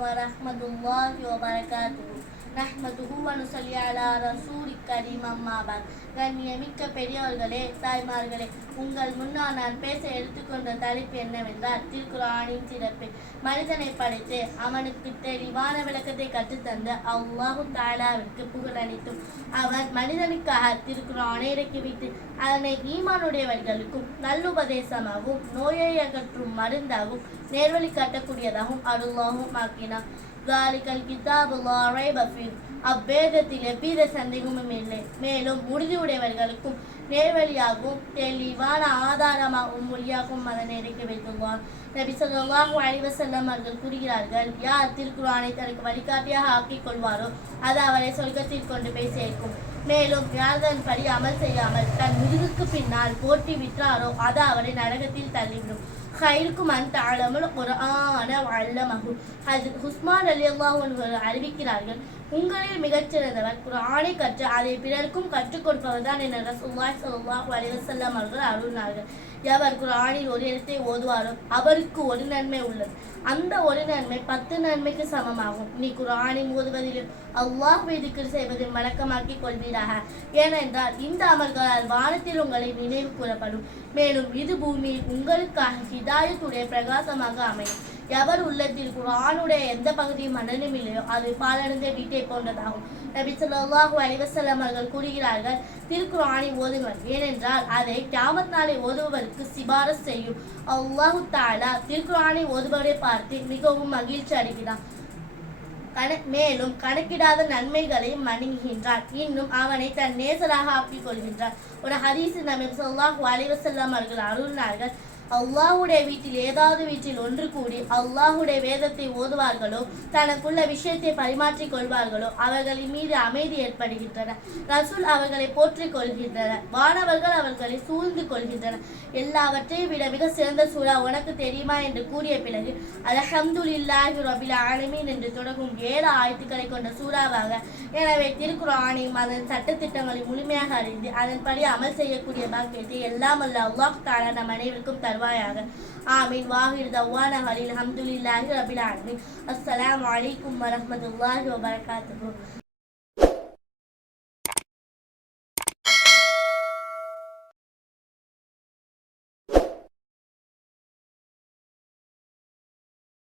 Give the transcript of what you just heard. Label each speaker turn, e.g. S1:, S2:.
S1: warahmatullahi wabarakatuh. நஹ்மதுஹு வனுசலி அலா ரசூலி கரீம் அம்மாபாத் கண்ணியமிக்க பெரியவர்களே தாய்மார்களே உங்கள் முன்னால் நான் பேச எடுத்துக்கொண்ட தலைப்பு என்னவென்றால் திருக்குறானின் சிறப்பு. மனிதனை படைத்து அவனுக்கு தெளிவான விளக்கத்தை கற்றுத்தந்த அவ்வாகும் தாலாவிற்கு புகழ் அளித்தும் அவர் மனிதனுக்காக திருக்குறானை இறக்கிவிட்டு அதனை ஈமானுடையவர்களுக்கும் நல்லுபதேசமாகவும் நோயை அகற்றும் மருந்தாகவும் நேர்வழி காட்டக்கூடியதாகவும் அருளாகவும் ஆக்கினார். தாலிக்கல் கிதாபுல்லா ரேபஃபின் அவ்வேதத்தில் எவ்வித சந்தேகமும் இல்லை மேலும் உறுதியுடையவர்களுக்கும் நேர்வழியாகவும் தெளிவான ஆதாரமாகவும் மொழியாகவும் அதனை இறக்கி வைத்துள்ளார் நபி சொல்லாஹு அலிவசல்லம் அவர்கள் கூறுகிறார்கள் யார் திருக்குறானை தனக்கு வழிகாட்டியாக ஆக்கிக் கொள்வாரோ அது அவரை சொர்க்கத்தில் கொண்டு போய் சேர்க்கும் மேலும் யார் படி அமல் செய்யாமல் தன் முதுகுக்கு பின்னால் போட்டி விற்றாரோ அது அவரை நரகத்தில் தள்ளிவிடும் ஹைருக்கும் அந்த அலமுல் குர்ஆன வல்லமஹு ஹஜ் உஸ்மான் ரலியல்லாஹு அன்ஹு அறிவிக்கிறார்கள் உங்களில் மிகச்சிறந்தவர் குரானை கற்று அதை பிறருக்கும் கற்றுக் கொடுப்பவர்தான் என ரசூல்லாய் ஸல்லல்லாஹு அலைஹி அவர்கள் அருளினார்கள் எவர் குரானில் ஒரு இடத்தை ஓதுவாரோ அவருக்கு ஒரு நன்மை உள்ளது அந்த ஒரு நன்மை பத்து நன்மைக்கு சமமாகும் நீ குரானை ஓதுவதிலும் அல்லாஹ் வீதிக்கு செய்வதில் வழக்கமாக்கி கொள்வீராக ஏனென்றால் இந்த அமல்களால் வானத்தில் உங்களை நினைவு கூறப்படும் மேலும் இது பூமியில் உங்களுக்காக இதாயத்துடைய பிரகாசமாக அமையும். எவர் உள்ளத்தில் குரானுடைய எந்த பகுதியும் மனநிலும் இல்லையோ அது பாலடைந்த வீட்டை போன்றதாகும். நபி சொல்லாஹு அலைஹி அவர்கள் கூறுகிறார்கள் திருக்குர்ஆனை ஓதுங்கள். ஏனென்றால் அதை கியாமத் நாளை ஓதுபவருக்கு சிபாரஸ் செய்யும். அல்லாஹு தாலா திருக்குர்ஆனை ஓதுபவரை பார்த்து மிகவும் மகிழ்ச்சி அடைகிறான். கண மேலும் கணக்கிடாத நன்மைகளை மணங்குகின்றான் இன்னும் அவனை தன் நேசராக ஆக்கிக் கொள்கின்றான். ஒரு ஹதீஸ் நபி ஸல்லல்லாஹு அலைஹி அவர்கள் அருள்னார்கள் அல்லாஹுடைய வீட்டில் ஏதாவது வீட்டில் ஒன்று கூடி அல்லாஹுடைய வேதத்தை ஓதுவார்களோ தனக்குள்ள விஷயத்தை பரிமாற்றிக் கொள்வார்களோ அவர்களின் மீது அமைதி ஏற்படுகின்றன. ரசூல் அவர்களை போற்றிக் கொள்கின்றனர். மாணவர்கள் அவர்களை சூழ்ந்து கொள்கின்றனர். எல்லாவற்றையும் விட மிக சிறந்த சூறா உனக்கு தெரியுமா என்று கூறிய பிறகு அல்ஹம்துலில்லாஹி ரபில் ஆலமீன் என்று தொடங்கும் ஏழு ஆயத்துக்களை கொண்ட சூறாவாக எனவே திருக்குறானையும் அதன் சட்டத்திட்டங்களை முழுமையாக அறிந்து அதன்படி அமல் செய்யக்கூடிய பாக்கியத்தை எல்லாம் அல்ல அல்லாஹ் தாலா நம் அனைவருக்கும் தருவாயாக ஆமீன் வாஹிர் தவான ஹலில் அல்ஹம்துலில்லாஹி ரபில் ஆலமீன் அஸ்ஸலாமு அலைக்கும் வரஹ்மத்துல்லாஹி வபரகாத்துஹு